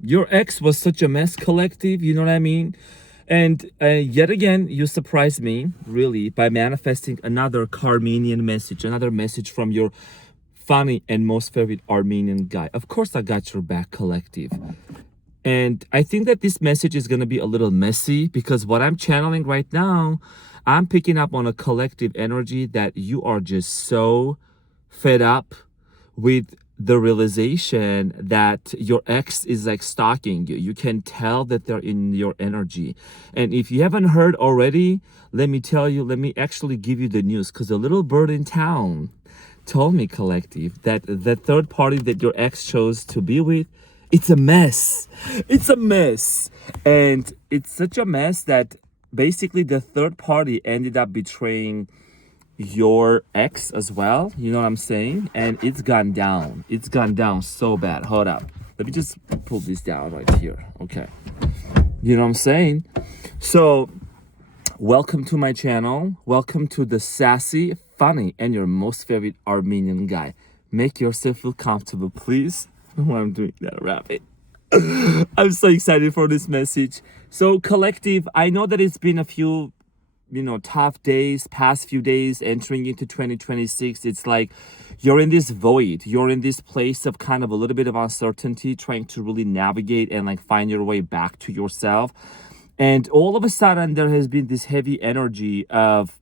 Your ex was such a mess, collective, you know what I mean? And yet again, you surprised me, really, by manifesting another Carmenian message, another message from your funny and most favorite Armenian guy. Of course, I got your back, collective. And I think that this message is going to be a little messy because what I'm channeling right now, I'm picking up on a collective energy that you are just so fed up with the realization that your ex is like stalking you. You can tell that they're in your energy. And if you haven't heard already, let me tell you, let me actually give you the news, because a little bird in town told me, collective, that the third party that your ex chose to be with, it's a mess. It's a mess. And it's such a mess that basically the third party ended up betraying your ex as well. You know what I'm saying? And it's gone down. It's gone down so bad. Hold up. Let me just pull this down right here. Okay. You know what I'm saying? So, welcome to my channel. Welcome to the sassy, funny, and your most favorite Armenian guy. Make yourself feel comfortable, please. While I'm doing that rabbit. I'm so excited for this message. So, collective, I know that it's been a few tough days, past few days, entering into 2026. It's like you're in this void. You're in this place of kind of a little bit of uncertainty, trying to really navigate and like find your way back to yourself. And all of a sudden, there has been this heavy energy of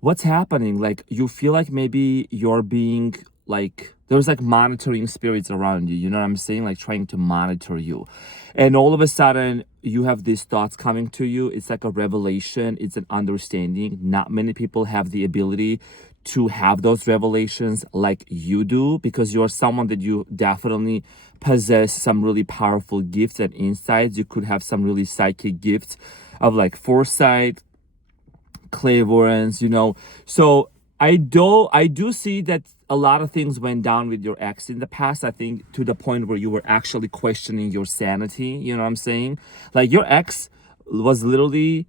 what's happening. Like you feel like maybe you're being like, there's like monitoring spirits around you, you know what I'm saying? Like trying to monitor you. And all of a sudden, you have these thoughts coming to you. It's like a revelation. It's an understanding. Not many people have the ability to have those revelations like you do, because you're someone that you definitely possess some really powerful gifts and insights. You could have some really psychic gifts of like foresight, clairvoyance, So I do see that a lot of things went down with your ex in the past. I think to the point where you were actually questioning your sanity. You know what I'm saying? Like your ex was literally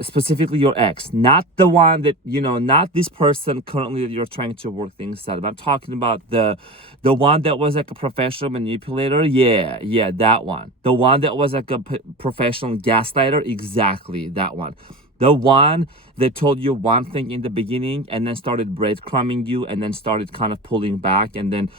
specifically your ex, not the one that, not this person currently that you're trying to work things out. But I'm talking about the one that was like a professional manipulator. Yeah, that one. The one that was like a professional gaslighter. Exactly, that one. The one that told you one thing in the beginning and then started breadcrumbing you and then started kind of pulling back and then,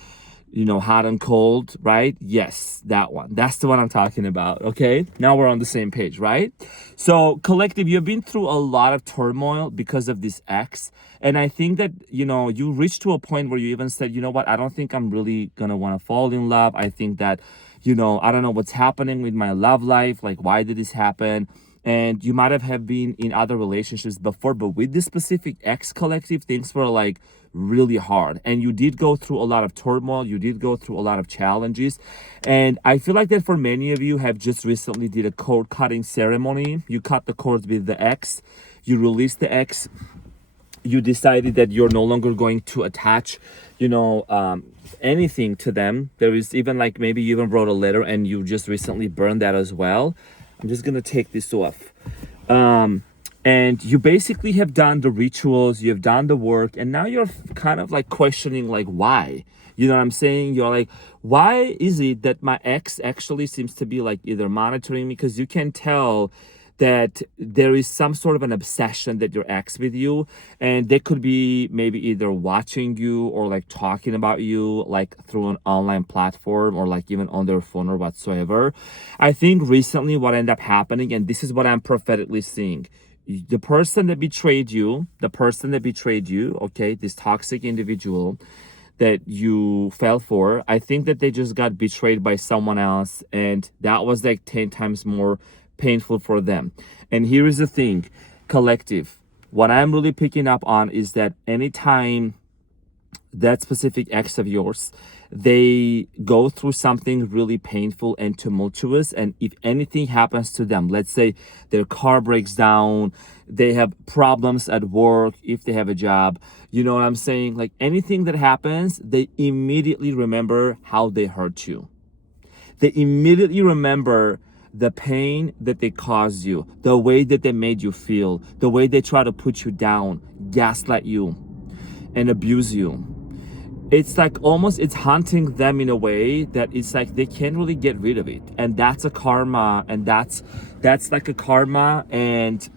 hot and cold, right? Yes, that one. That's the one I'm talking about, okay? Now we're on the same page, right? So, collective, you've been through a lot of turmoil because of this ex. And I think that, you reached to a point where you even said, you know what, I don't think I'm really gonna wanna fall in love. I think that, I don't know what's happening with my love life. Like, why did this happen? And you might have been in other relationships before, but with this specific ex, collective, things were like really hard. And you did go through a lot of turmoil. You did go through a lot of challenges. And I feel like that for many of you have just recently did a cord cutting ceremony. You cut the cords with the ex. You released the ex. You decided that you're no longer going to attach, anything to them. There is even like maybe you even wrote a letter and you just recently burned that as well. I'm just gonna take this off. And you basically have done the rituals, you have done the work, and now you're kind of like questioning like why. You know what I'm saying? You're like, why is it that my ex actually seems to be like either monitoring me? Because you can tell that there is some sort of an obsession that your ex with you, and they could be maybe either watching you or like talking about you like through an online platform or like even on their phone or whatsoever. I think recently what ended up happening, and this is what I'm prophetically seeing, the person that betrayed you, okay, this toxic individual that you fell for, I think that they just got betrayed by someone else, and that was like 10 times more painful for them. And here is the thing, collective, what I'm really picking up on is that anytime that specific ex of yours, they go through something really painful and tumultuous, and if anything happens to them, let's say their car breaks down, they have problems at work, if they have a job, you know what I'm saying, like anything that happens, they immediately remember how they hurt you. They immediately remember the pain that they caused you, the way that they made you feel, the way they try to put you down, gaslight you, and abuse you. it's like almost it's haunting them in a way that it's like they can't really get rid of it, and that's a karma, and that's like a karma, and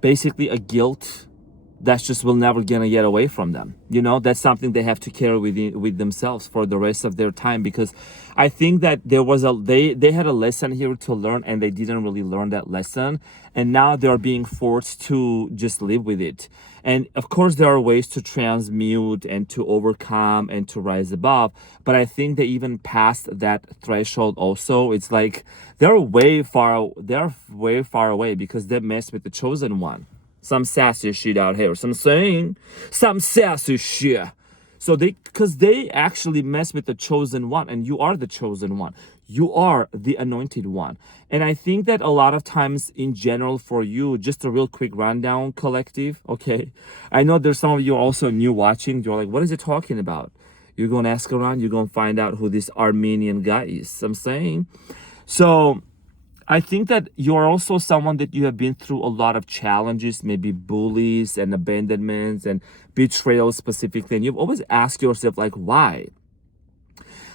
basically a guilt that's just will never gonna get away from them. You know, that's something they have to carry with themselves for the rest of their time, because I think that there was they had a lesson here to learn, and they didn't really learn that lesson, and now they're being forced to just live with it. And of course there are ways to transmute and to overcome and to rise above, but I think they even passed that threshold also. It's like they're way far away because they messed with the chosen one. Some sassy shit out here. Some saying, some sassy shit. So because they actually mess with the chosen one, and you are the chosen one. You are the anointed one. And I think that a lot of times in general for you, just a real quick rundown, collective, okay? I know there's some of you also new watching. You're like, what is it talking about? You're going to ask around. You're going to find out who this Armenian guy is. I'm saying. So I think that you're also someone that you have been through a lot of challenges, maybe bullies and abandonments and betrayal specifically. And you've always asked yourself, like, why?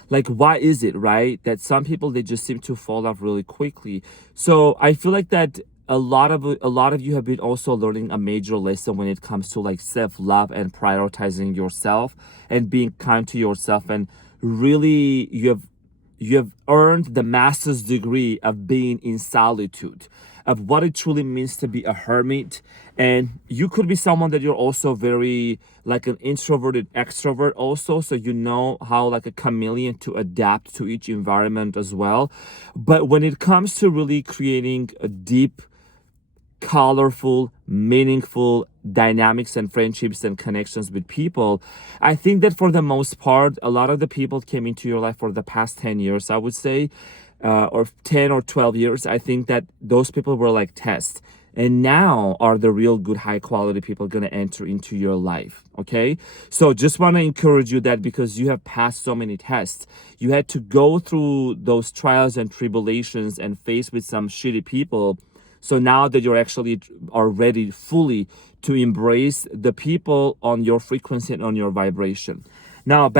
Like, why is it, right? That some people, they just seem to fall off really quickly. So I feel like that a lot of you have been also learning a major lesson when it comes to like self-love and prioritizing yourself and being kind to yourself. And really, you have earned the master's degree of being in solitude, of what it truly means to be a hermit. And you could be someone that you're also very like an introverted extrovert also, so you know how like a chameleon to adapt to each environment as well. But when it comes to really creating a deep, colorful, meaningful dynamics and friendships and connections with people, I think that for the most part, a lot of the people came into your life for the past 10 years, I would say, or 10 or 12 years. I think that those people were like tests. And now are the real good, high quality people going to enter into your life. Okay. So just want to encourage you that because you have passed so many tests, you had to go through those trials and tribulations and face with some shitty people. So now that you're actually are ready fully to embrace the people on your frequency and on your vibration. Now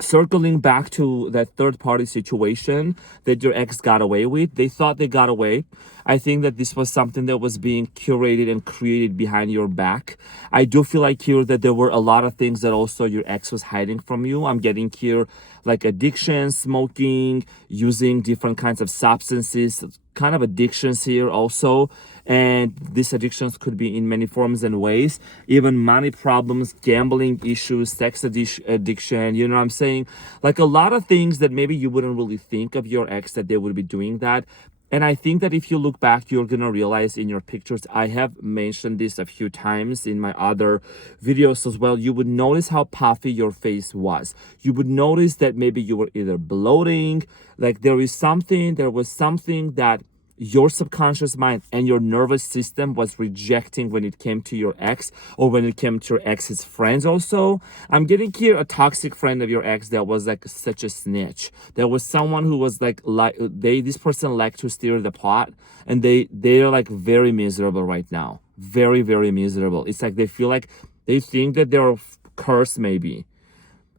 circling back to that third party situation that your ex got away with. They thought they got away. I think that this was something that was being curated and created behind your back. I do feel like here that there were a lot of things that also your ex was hiding from you. I'm getting here like addiction, smoking, using different kinds of substances, kind of addictions here also. And these addictions could be in many forms and ways, even money problems, gambling issues, sex addiction, you know what I'm saying? Like a lot of things that maybe you wouldn't really think of your ex that they would be doing that. And I think that if you look back, you're going to realize in your pictures, I have mentioned this a few times in my other videos as well, you would notice how puffy your face was. You would notice that maybe you were either bloating, like there was something that your subconscious mind and your nervous system was rejecting when it came to your ex, or when it came to your ex's friends also. I'm getting here a toxic friend of your ex that was like such a snitch. There was someone who was like this person liked to stir the pot, and they're like very miserable right now. Very, very miserable. It's like they feel like they think that they're cursed maybe.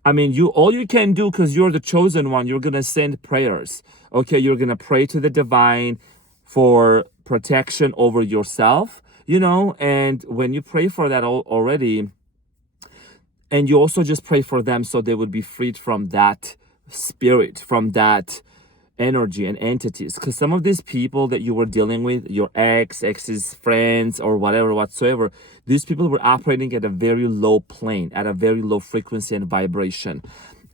I mean, all you can do, because you're the chosen one, you're gonna send prayers. Okay, you're gonna pray to the divine for protection over yourself, you know, and when you pray for that already, and you also just pray for them so they would be freed from that spirit, from that energy and entities. Because some of these people that you were dealing with, your ex's friends or whatever whatsoever, these people were operating at a very low plane, at a very low frequency and vibration.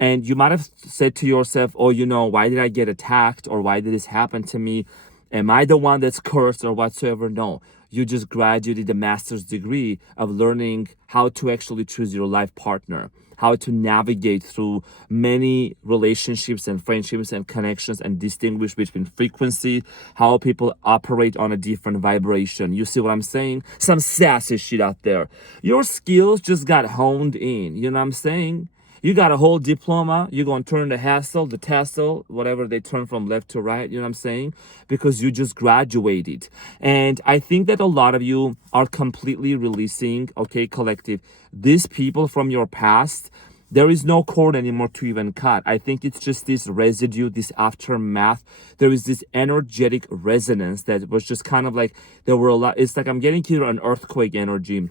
And you might have said to yourself, oh, you know, why did I get attacked, or why did this happen to me? Am I the one that's cursed or whatsoever? No, you just graduated a master's degree of learning how to actually choose your life partner, how to navigate through many relationships and friendships and connections and distinguish between frequency, how people operate on a different vibration. You see what I'm saying? Some sassy shit out there. Your skills just got honed in, you know what I'm saying? You got a whole diploma. You're going to turn the tassel, whatever they turn from left to right. You know what I'm saying? Because you just graduated. And I think that a lot of you are completely releasing, okay, collective, these people from your past. There is no cord anymore to even cut. I think it's just this residue, this aftermath. There is this energetic resonance that was just kind of like, there were a lot. It's like I'm getting here an earthquake energy.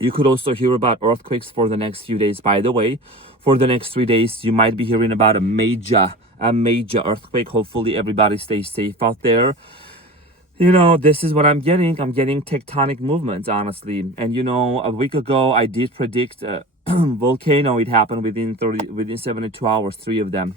You could also hear about earthquakes for the next few days. By the way, for the next 3 days, you might be hearing about a major earthquake. Hopefully everybody stays safe out there. You know, this is what I'm getting. I'm getting tectonic movements, honestly. And you know, a week ago, I did predict a volcano. It happened within 72 hours, 3 of them.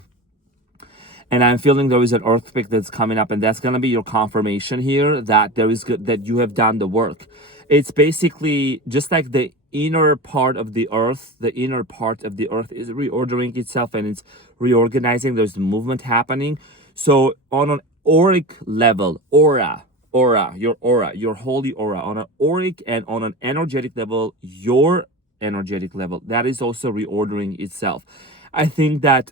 And I'm feeling there is an earthquake that's coming up, and that's gonna be your confirmation here that there is that you have done the work. It's basically just like the inner part of the earth. The inner part of the earth is reordering itself and it's reorganizing. There's movement happening. So on an auric level, your holy aura, on an auric and on an energetic level, your energetic level, that is also reordering itself. I think that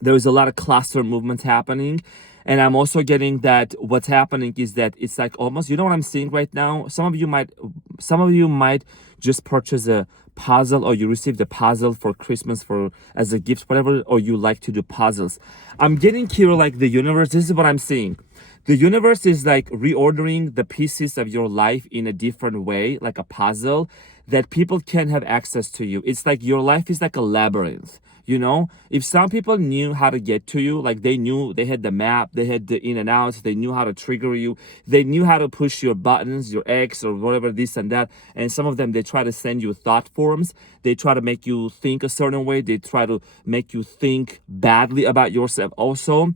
there is a lot of cluster movements happening, and I'm also getting that what's happening is that it's like almost, you know what I'm seeing right now, some of you might just purchase a puzzle, or you received a puzzle for Christmas for as a gift, whatever, or you like to do puzzles. I'm getting here like the universe, this is what I'm seeing. The universe is like reordering the pieces of your life in a different way, like a puzzle that people can have access to you. It's like your life is like a labyrinth. You know, if some people knew how to get to you, like they knew, they had the map, they had the in and outs, they knew how to trigger you, they knew how to push your buttons, your X or whatever, this and that. And some of them, they try to send you thought forms. They try to make you think a certain way. They try to make you think badly about yourself also.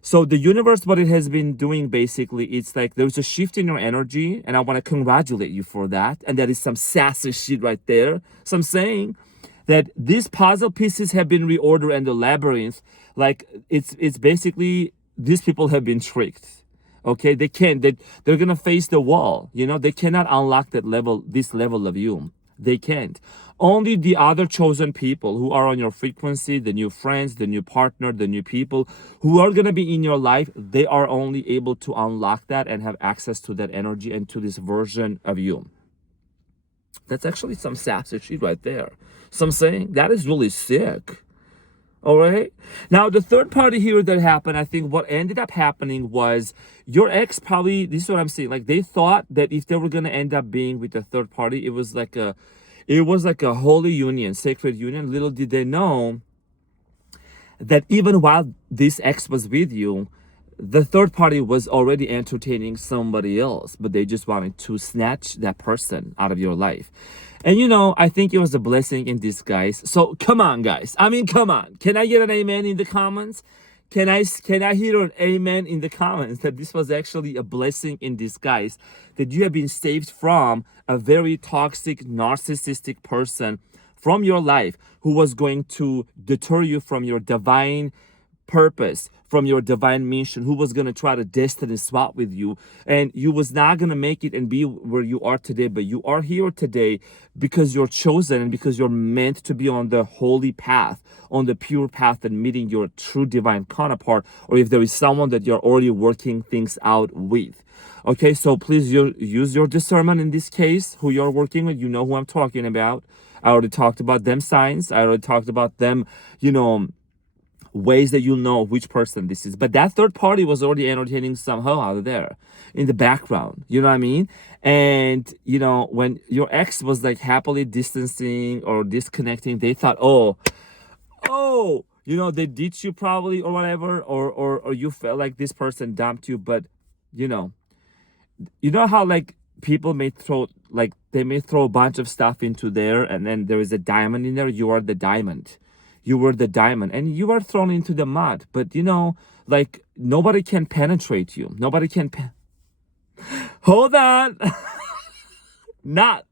So the universe, what it has been doing basically, it's like there's a shift in your energy, and I want to congratulate you for that. And that is some sassy shit right there. So I'm saying that these puzzle pieces have been reordered, and the labyrinth, like it's basically, these people have been tricked. Okay, they're gonna face the wall. You know, they cannot unlock this level of you. They can't. Only the other chosen people who are on your frequency, the new friends, the new partner, the new people who are gonna be in your life, they are only able to unlock that and have access to that energy and to this version of you. That's actually some sassy shit right there. So I'm saying that is really sick. All right. Now, the third party here that happened, I think what ended up happening was your ex probably, this is what I'm saying, like they thought that if they were going to end up being with a third party, it was like a holy union, sacred union. Little did they know that even while this ex was with you, the third party was already entertaining somebody else, but they just wanted to snatch that person out of your life. And you know, I think it was a blessing in disguise. So come on, guys. I mean, come on. Can I get an amen in the comments? Can I hear an amen in the comments that this was actually a blessing in disguise, that you have been saved from a very toxic, narcissistic person from your life who was going to deter you from your divine purpose, from your divine mission, who was going to try to destiny swap with you, and you was not going to make it and be where you are today. But you are here today because you're chosen and because you're meant to be on the holy path, on the pure path, and meeting your true divine counterpart, or if there is someone that you're already working things out with. Okay, so please use your discernment in this case, who you're working with. You know who I'm talking about. I already talked about them signs. I already talked about them, you know, ways that you'll know which person this is. But that third party was already entertaining somehow out there in the background. You know what I mean? And, you know, when your ex was like happily distancing or disconnecting, they thought, oh, you know, they ditched you probably or whatever, or you felt like this person dumped you. But, you know how like people may throw, like they may throw a bunch of stuff into there, and then there is a diamond in there. You are the diamond. You were the diamond, and you are thrown into the mud. But you know, like nobody can penetrate you. Nobody can. Hold on. Not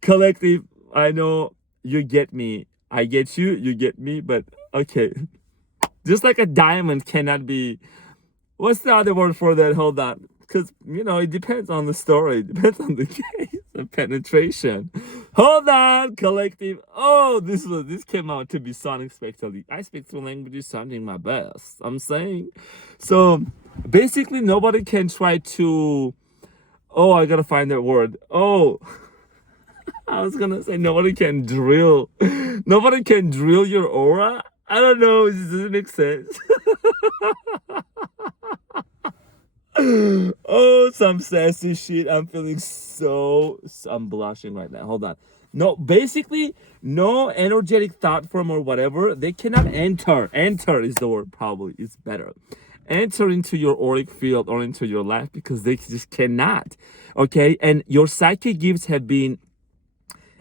collective. I know you get me. I get you. You get me. But okay, just like a diamond cannot be. What's the other word for that? Hold on, because you know it depends on the story. It depends on the case. collective penetration. Hold on, collective. Oh, this came out to be so unexpectedly. I speak two languages sounding my best. I'm saying. So basically nobody can try to, oh, I gotta find that word. Oh, I was gonna say nobody can drill. Nobody can drill your aura. I don't know. Does it make sense? Oh, some sassy shit. I'm feeling I'm blushing right now. Hold on. No, basically, no energetic thought form or whatever. They cannot enter. Enter is the word, probably. It's better. Enter into your auric field or into your life because they just cannot. Okay? And your psychic gifts have been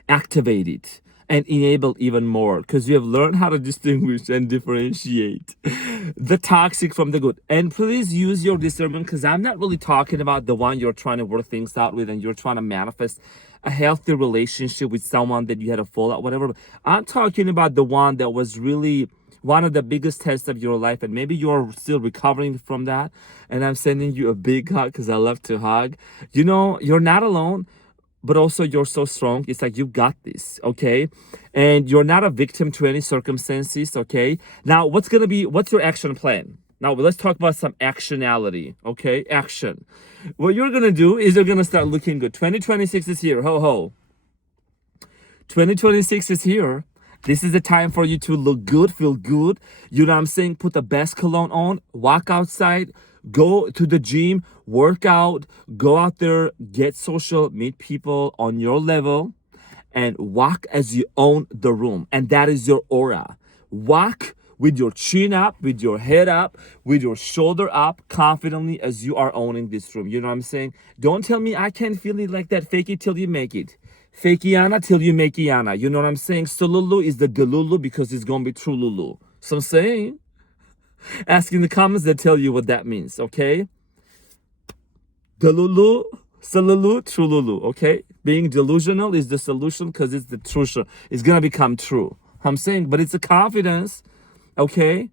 activated and enabled even more because you have learned how to distinguish and differentiate the toxic from the good. And please use your discernment, because I'm not really talking about the one you're trying to work things out with and you're trying to manifest a healthy relationship with someone that you had a fallout, whatever. I'm talking about the one that was really one of the biggest tests of your life, and maybe you're still recovering from that. And I'm sending you a big hug because I love to hug. You know, you're not alone, but also you're so strong. It's like you got this, okay? And you're not a victim to any circumstances, okay? Now, what's your action plan? Now, let's talk about some actionality, okay? Action. What you're gonna do is you're gonna start looking good. 2026 is here, ho ho. 2026 is here. This is the time for you to look good, feel good. You know what I'm saying? Put the best cologne on, walk outside, go to the gym, work out, go out there, get social, meet people on your level, and walk as you own the room. And that is your aura. Walk with your chin up, with your head up, with your shoulder up, confidently as you are owning this room. You know what I'm saying? Don't tell me I can't feel it like that. Fake it till you make it. Fakeiana till you make Iana. You know what I'm saying? Solulu is the Delulu because it's going to be true Lulu. So I'm saying, ask in the comments that tell you what that means, okay? Delulu, Solulu, true Lulu, okay? Being delusional is the solution because it's the truth. It's going to become true. I'm saying, but it's a confidence, okay?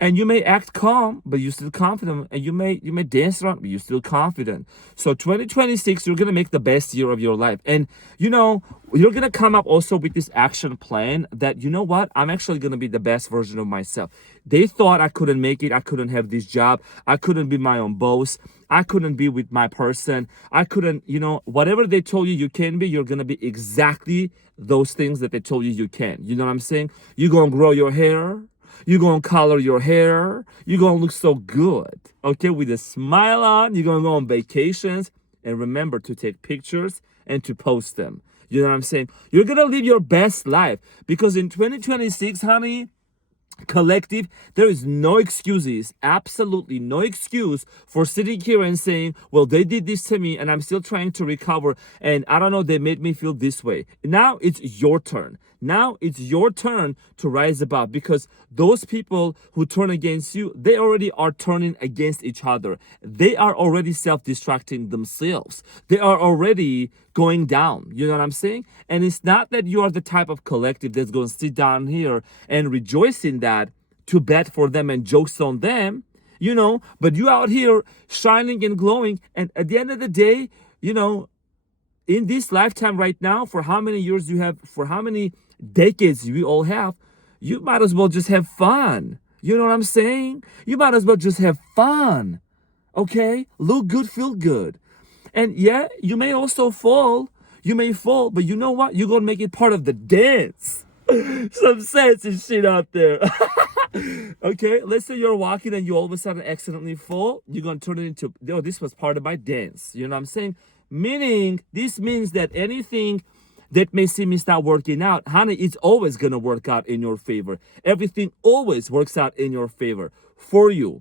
And you may act calm, but you're still confident. And you may dance around, but you're still confident. So 2026, you're going to make the best year of your life. And, you know, you're going to come up also with this action plan that, you know what, I'm actually going to be the best version of myself. They thought I couldn't make it. I couldn't have this job. I couldn't be my own boss. I couldn't be with my person. I couldn't, you know, whatever they told you can be, you're going to be exactly those things that they told you can. You know what I'm saying? You're going to grow your hair. You're going to color your hair. You're going to look so good, okay, with a smile on. You're going to go on vacations. And remember to take pictures and to post them. You know what I'm saying? You're going to live your best life. Because in 2026, honey, collective, there is no excuses, absolutely no excuse for sitting here and saying, well, they did this to me and I'm still trying to recover. And I don't know, they made me feel this way. Now it's your turn. Now it's your turn to rise above, because those people who turn against you, they already are turning against each other. They are already self-destructing themselves. They are already going down. You know what I'm saying? And it's not that you are the type of collective that's going to sit down here and rejoice in that, to bet for them and jokes on them, you know, but you out here shining and glowing. And at the end of the day, you know, in this lifetime right now, for how many years you have, for how many decades we all have, you might as well just have fun. You know what I'm saying? You might as well just have fun. Okay? Look good, feel good. And yeah, you may also fall. You may fall, but you know what? You're going to make it part of the dance. Some sense and shit out there. Okay? Let's say you're walking and you all of a sudden accidentally fall. You're going to turn it into, oh, this was part of my dance. You know what I'm saying? Meaning, this means that anything that may seem is not working out, honey, it's always going to work out in your favor. Everything always works out in your favor for you.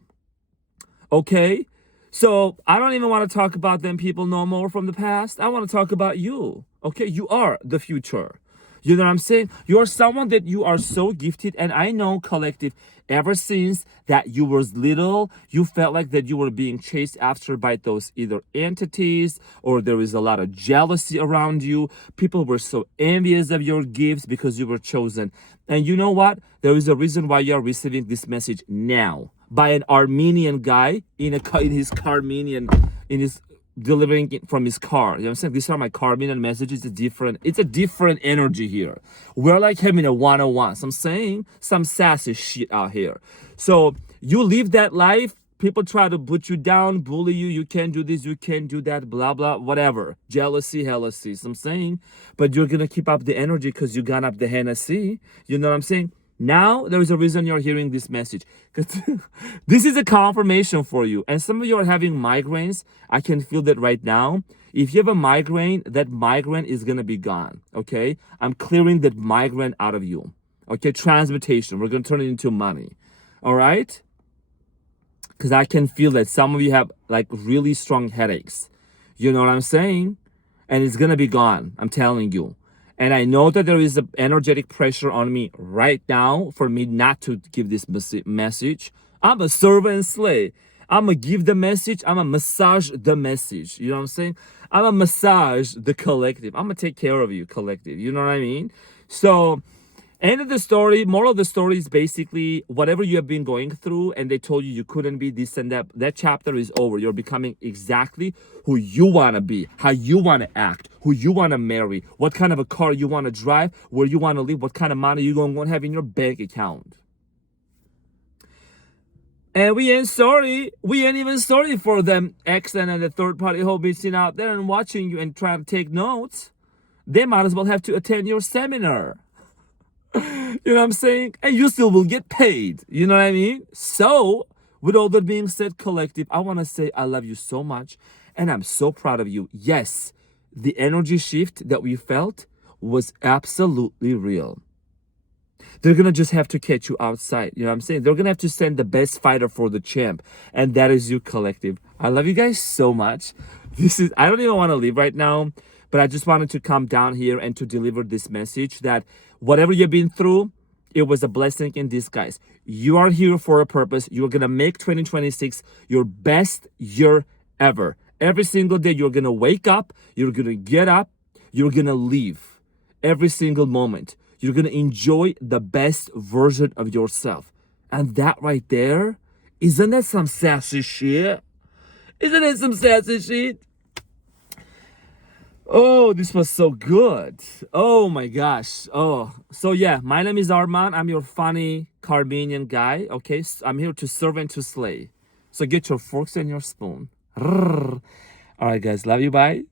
Okay? So I don't even want to talk about them people no more from the past. I want to talk about you. Okay? You are the future. You know what I'm saying? You're someone that you are so gifted. And I know, collective, ever since that you was little, you felt like that you were being chased after by those either entities, or there is a lot of jealousy around you. People were so envious of your gifts because you were chosen. And you know what? There is a reason why you are receiving this message now by an Armenian guy in his delivering it from his car. You know what I'm saying? These are my Carminian messages. It's a different energy here. We're like having a one-on-one. So I'm saying some sassy shit out here. So you live that life. People try to put you down, bully you. You can't do this, you can't do that, blah, blah, whatever. Jealousy, jealousy. So I'm saying, but you're going to keep up the energy because you got up the Hennessy. You know what I'm saying? Now, there is a reason you're hearing this message. Because this is a confirmation for you. And some of you are having migraines. I can feel that right now. If you have a migraine, that migraine is going to be gone. Okay? I'm clearing that migraine out of you. Okay? Transmutation. We're going to turn it into money. All right? Because I can feel that some of you have like really strong headaches. You know what I'm saying? And it's going to be gone. I'm telling you. And I know that there is an energetic pressure on me right now for me not to give this message. I'm a servant slave. I'm going to give the message. I'm going to massage the message. You know what I'm saying? I'm going to massage the collective. I'm going to take care of you, collective. You know what I mean? So, end of the story, moral of the story is basically whatever you have been going through and they told you couldn't be this and that, that chapter is over. You're becoming exactly who you want to be, how you want to act, who you want to marry, what kind of a car you want to drive, where you want to live, what kind of money you're going to have in your bank account. And we ain't sorry. We ain't even sorry for them accent and the third party whole be sitting out there and watching you and trying to take notes. They might as well have to attend your seminar. You know what I'm saying? And you still will get paid. You know what I mean? So, with all that being said, collective, I want to say I love you so much. And I'm so proud of you. Yes, the energy shift that we felt was absolutely real. They're going to just have to catch you outside. You know what I'm saying? They're going to have to send the best fighter for the champ. And that is you, collective. I love you guys so much. I don't even want to leave right now. But I just wanted to come down here and to deliver this message that whatever you've been through, it was a blessing in disguise. You are here for a purpose. You're going to make 2026 your best year ever. Every single day, you're going to wake up. You're going to get up. You're going to leave. Every single moment. You're going to enjoy the best version of yourself. And that right there, isn't that some sassy shit? Isn't it some sassy shit? Oh, this was so good. Oh my gosh. Oh, so yeah, my name is Arman. I'm your funny Carminian guy. Okay, I'm here to serve and to slay. So get your forks and your spoon. All right, guys. Love you. Bye.